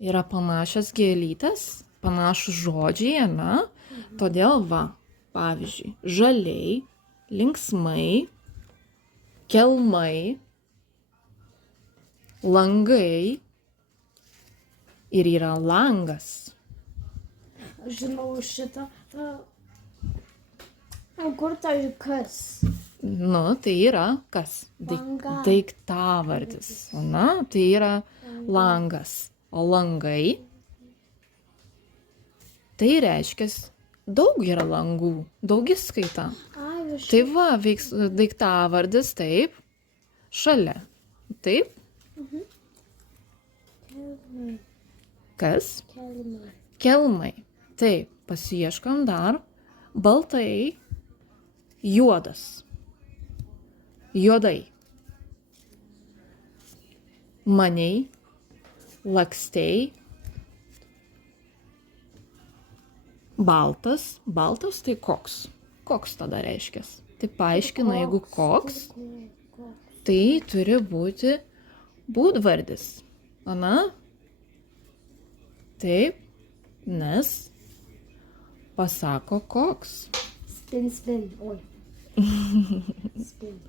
yra panašios gėlytės, panašus žodžiai, ane? Todėl va, pavyzdžiui, žaliai, linksmai, kelmai, langai ir yra langas. Aš žinau šitą. O kur tai kas? Nu, tai yra kas? Langa. Daiktavardis. Na, tai yra langas. O langai, tai reiškia, daug yra langų, daugiskaita. Ai, aš Tai va, daiktavardis, taip, šalia. Taip, kas? kelmai. Kelmai. Taip, pasiieškam dar. Baltai, juodas. Juodai. Maniai, lakstei. Baltas. Baltas tai koks? Koks tada reiškia? Tai paaiškina, jeigu koks, tai turi būti būdvardis. Ana? Taip, nes pasako koks. Spin, spin. Oi. Spin.